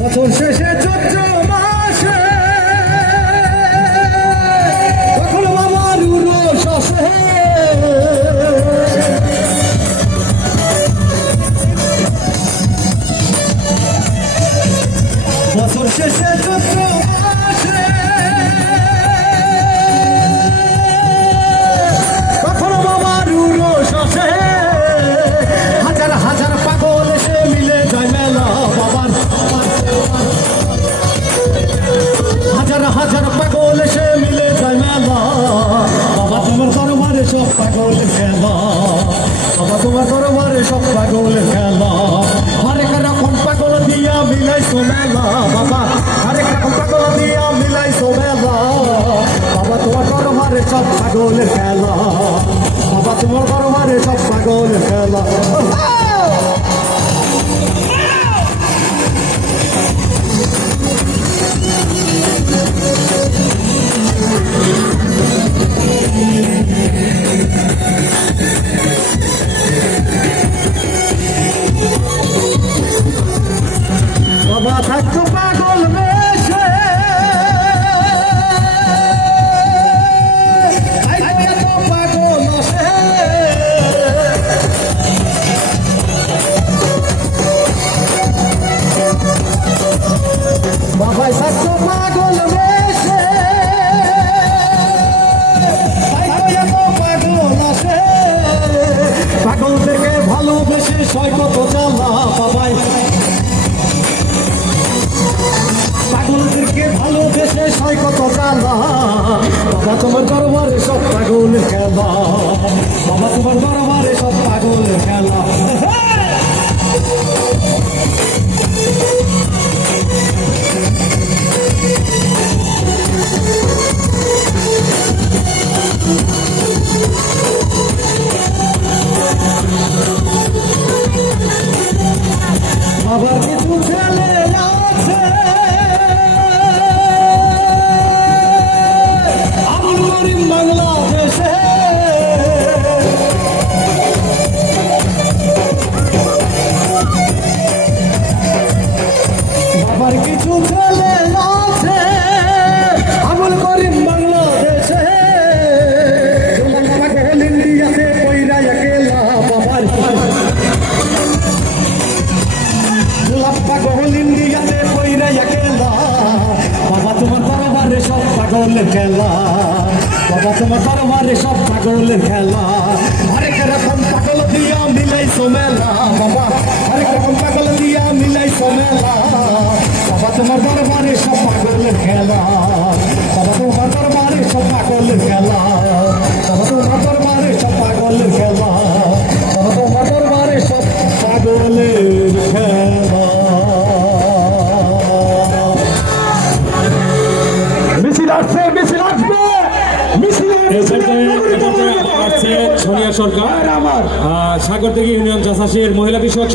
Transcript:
বছর শেষে চৈত্র মাসে বছর শেষে চৈত্র মাসে তখন আমার উরস আসে হাজার হাজার পাগল এসে মিলে যায় মেলা বাবার হাজার হাজার পাগল এসে মিলে যায় মেলা। বাবা তোমার দরবারে সব পাগল খেলা। বাবা তোমার দরবারে সব পাগল খেলা। মিলাইছো মেলা বাবা। হরেক রকম পাগল দিয়া মিলাইছো মেলা বাবা, তোমার দরবারে সব পাগল খেলা। বাবা, তোমার দরবারে সব পাগল খেলা। পাগলদেরকে ভালোবেসে সয় কত জ্বালা বাবা তোমার দরবারে সব পাগল খেলা। বাবা তোমার দরবারে সব পাগল খেলা। পাগল খেলা। বাবা, তোমার দরবারে সব পাগল খেলা। হরেক রকম পাগল দিয়া মিলাইছো মেলা। বাবা হরেক রকম পাগল দিয়া মিলাইছো মেলা। বাবা, তোমার দরবারে সব পাগল খেলা। বাবা, তোমার দরবারে সব পাগল খেলা। সরকার। সাগর থেকে ইউনিয়ন চাষাশের মহিলা বিষয়ক